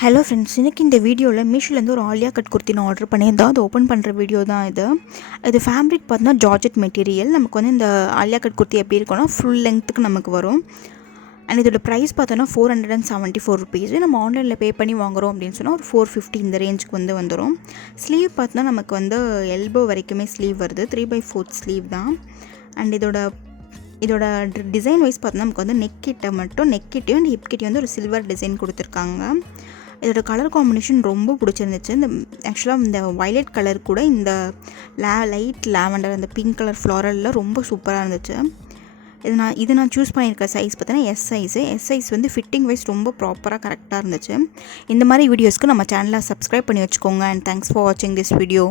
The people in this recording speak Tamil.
ஹலோ ஃப்ரெண்ட்ஸ், இன்றைக்கி இந்த வீடியோவில் மீஷோலேருந்து ஒரு ஆலியா கட் குர்த்தி நான் ஆர்டர் பண்ணியிருந்தேன். அது ஓப்பன் பண்ணுற வீடியோ தான் இது ஃபேப்ரிக் பார்த்தீங்கன்னா ஜார்ஜெட் மெட்டீரியல். நமக்கு வந்து இந்த ஆலியா கட் குர்த்தி எப்படி இருக்குன்னா ஃபுல் லென்த்துக்கு நமக்கு வரும். அண்ட் இதோட ப்ரைஸ் பார்த்தோன்னா 474 ருபீஸ். நம்ம ஆன்லைனில் பே பண்ணி வாங்குகிறோம் அப்படின்னு சொன்னால் ஒரு 450 இந்த ரேஞ்சுக்கு வந்துடும். ஸ்லீவ் பார்த்தோன்னா நமக்கு வந்து எல்போ வரைக்குமே ஸ்லீவ் வருது. 3/4 ஸ்லீவ் தான். அண்ட் இதோட டிசைன் வைஸ் பார்த்தோன்னா நமக்கு வந்து நெக்கிட்டையும் அண்ட் ஹிப்கிட்டையும் வந்து ஒரு சில்வர் டிசைன் கொடுத்துருக்காங்க. இதோட கலர் காம்பினேஷன் ரொம்ப பிடிச்சிருந்துச்சு. ஆக்சுவலாக இந்த வயலட் கலர் கூட இந்த லைட் லாவெண்டர் அந்த பிங்க் கலர் ஃப்ளாரலில் ரொம்ப சூப்பராக இருந்துச்சு. இது நான் சூஸ் பண்ணியிருக்க சைஸ் பார்த்தீங்கன்னா எஸ் சைஸ் வந்து ஃபிட்டிங் வைஸ் ரொம்ப ப்ராப்பராக கரெக்டாக இருந்துச்சு. இந்த மாதிரி வீடியோஸ்க்கு நம்ம சேனலை சப்ஸ்கிரைப் பண்ணி வச்சுக்கோங்க. அண்ட் தேங்க்ஸ் ஃபார் வாட்சிங் திஸ் வீடியோ.